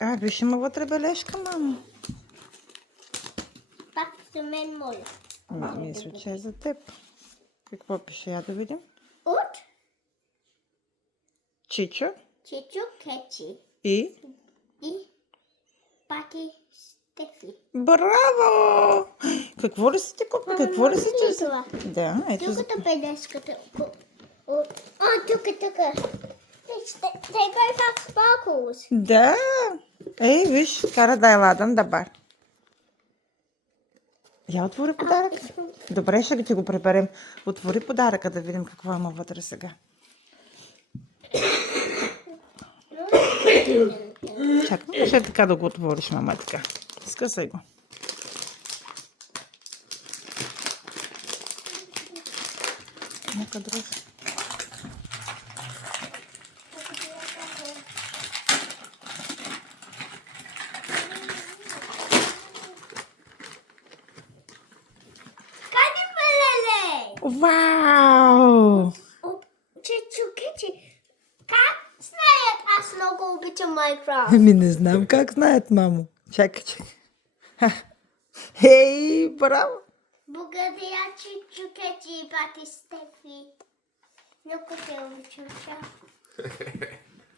Виж, има вътре бележка, мамо. Пак за мен, моля. Мисля, че е за теб. Какво пише? Я да видим. От Чичо Чичо Кечи и... и Пати Стефи. Браво! Какво ли си ти купи? Какво ли си ти за... това? Да, ето за... Тук е бележката. Тук. They both have sparkles. Да! Ей, виж, кара да я ладам да бар. Я отвори подаръка. Добре, ще ти го преберем. Отвори подаръка да видим какво има вътре сега. Чакай, ще така да го отвориш, мама, така. Скъсай го. Нека друг. Кани пелеле! Вау! Чичо Кечи. Как знаят аз много обичам Майнкрафт? Не знам как знаят, мамо. Чакай. Ей, браво! Благодаря, Чичо Кечи и Пати Стефи. Много те обичам.